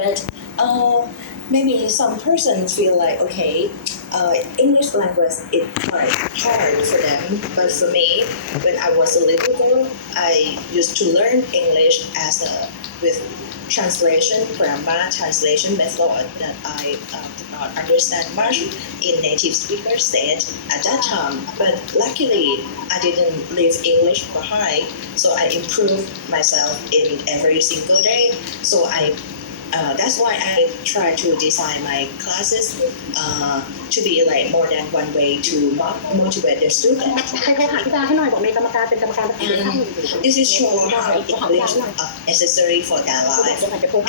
But maybe some persons feel like, okay, English language is quite hard for them. But for me, when I was a little girl, I used to learn English with translation, grammar, translation method that I did not understand much in native speaker state at that time. But luckily, I didn't leave English behind, so I improved myself in every single day. So that's why I try to design my classes to be like more than one way to motivate the student. ใครโทรหาพี่ดาให้หน่อยบอกมีกรรมการเป็นกรรมการประธาน This is show how English is necessary for their life.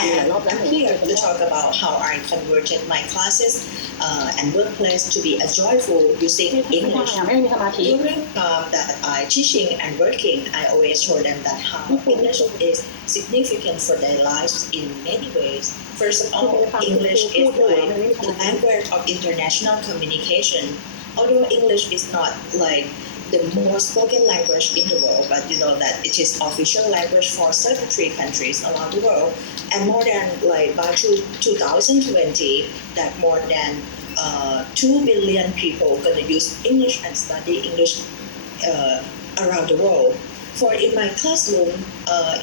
And I'm here to talk about how I converted my classes and workplace to be as joyful using English. ไม่มีสมาธิ During that I teaching and working, I always show them that how English is significant for their lives in many ways. First of all, English is like the language of international communication. Although English is not like the most spoken language in the world, but you know that it is official language for 33 countries around the world, and more than like by 2020, that more than 2 billion people gonna use English and study English around the world. For in my classroom,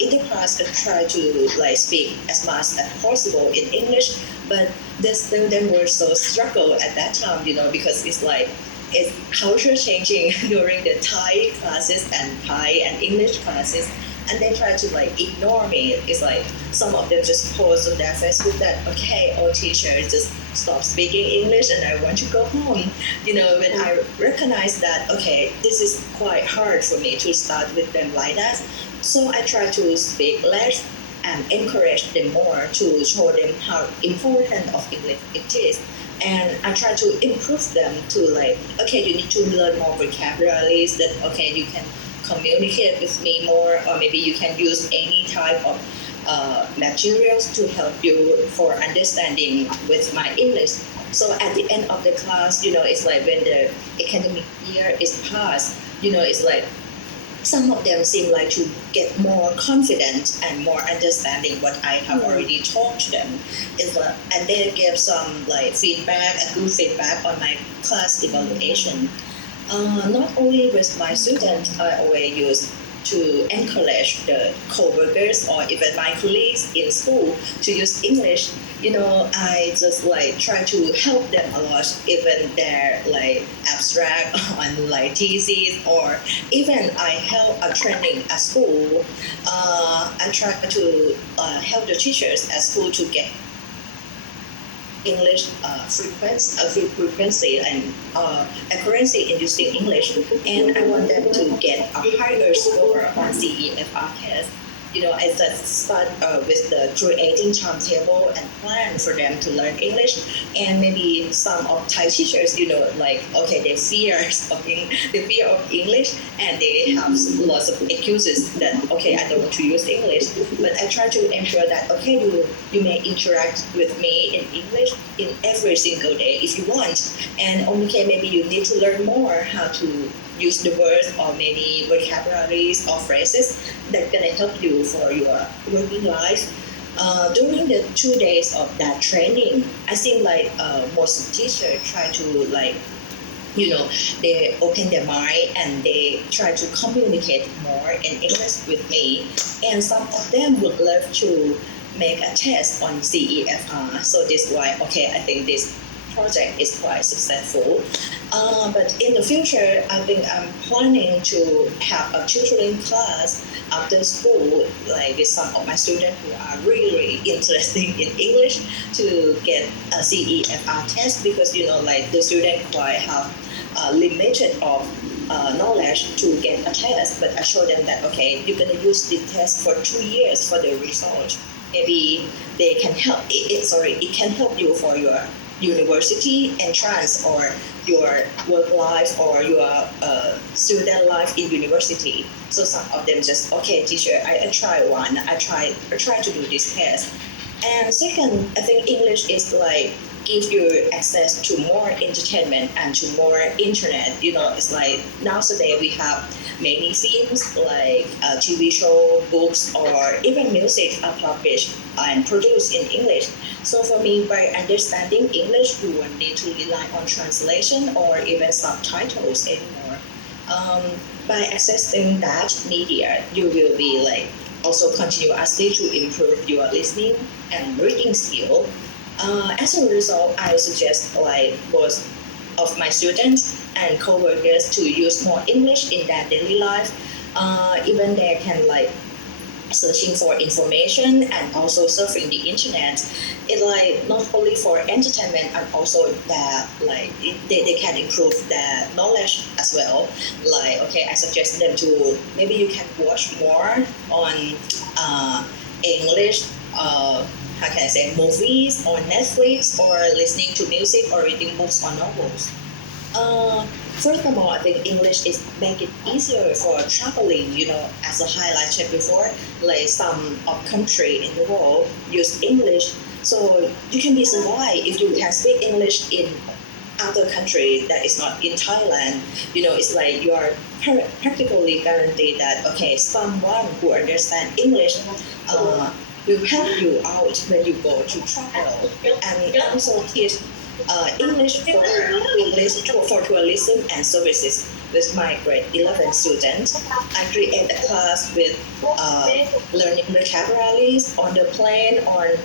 in the class, I try to like speak as much as possible in English, but the students were so struggle at that time, you know, because it's culture changing during the Thai classes and Thai and English classes, and they try to like ignore me. It's like some of them just post on their Facebook that okay, all teachers just stop speaking English and I want to go home. You know, when I recognize that okay, this is quite hard for me to start with them like that, so I try to speak less and encourage them more to show them how important of English it is. And I try to improve them to like, okay, you need to learn more vocabularies that, okay, you can communicate with me more, or maybe you can use any type of materials to help you for understanding with my English. So at the end of the class, you know, it's like when the academic year is passed, you know, it's like some of them seem like to get more confident and more understanding what I have already taught to them. And they give some like feedback and good feedback on my class evaluation. Not only with my students, I always use to encourage the co-workers or even my colleagues in school to use English. You know, I just like try to help them a lot, even they're like abstract on like thesis, or even I help a training at school. I try to help the teachers at school to get English frequency and accuracy in using English, and I want them to get a higher score on CEFR test. You know, I just start with the creating timetable and plan for them to learn English, and maybe some of Thai teachers, you know, like okay, they fear of English, and they have lots of excuses that okay, I don't want to use English. But I try to ensure that okay, you may interact with me in English in every single day if you want, and okay, maybe you need to learn more how to use the words or maybe vocabularies or phrases that gonna help you for your working life. During the 2 days of that training, I think like most teachers try to like, you know, they open their mind and they try to communicate more in English with me. And some of them would love to make a test on CEFR. So this is why, okay, I think this project is quite successful. But in the future, I think I'm planning to have a tutoring class after school, like with some of my students who are really interested in English to get a CEFR test, because you know, like the student quite have limited of knowledge to get a test. But I show them that okay, you're gonna use the test for 2 years for the result. Maybe they can help. It can help you for your university entrance or your work life or your student life in university. So some of them just okay, teacher, I try one. I try to do this test. And second, I think English is like give you access to more entertainment and to more internet. It's like nowadays we have many films like TV show, books, or even music are published and produced in English. So for me, by understanding English, you won't need to rely on translation or even subtitles anymore. By accessing that media, you will be like also continuously to improve your listening and reading skill. As a result, I suggest like both of my students and co-workers to use more English in their daily life. Even they can like searching for information and also surfing the internet. It like not only for entertainment and also that like they can improve their knowledge as well. Like okay, I suggest them to maybe you can watch more on English. How can I say movies on Netflix or listening to music or reading books or novels. Furthermore, I think English is make it easier for traveling. As I highlighted before, like some country in the world use English, so you can be surprised if you can speak English in other country that is not in Thailand. It's like you are practically guaranteed that okay, someone who understands English will help you out when you go to travel and also teach English for tourism and services with my grade 11 students. I create a class with learning vocabularies on the plane or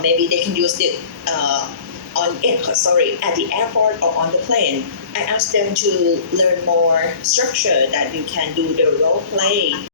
maybe they can use it at the airport or on the plane. I ask them to learn more structure that you can do the role play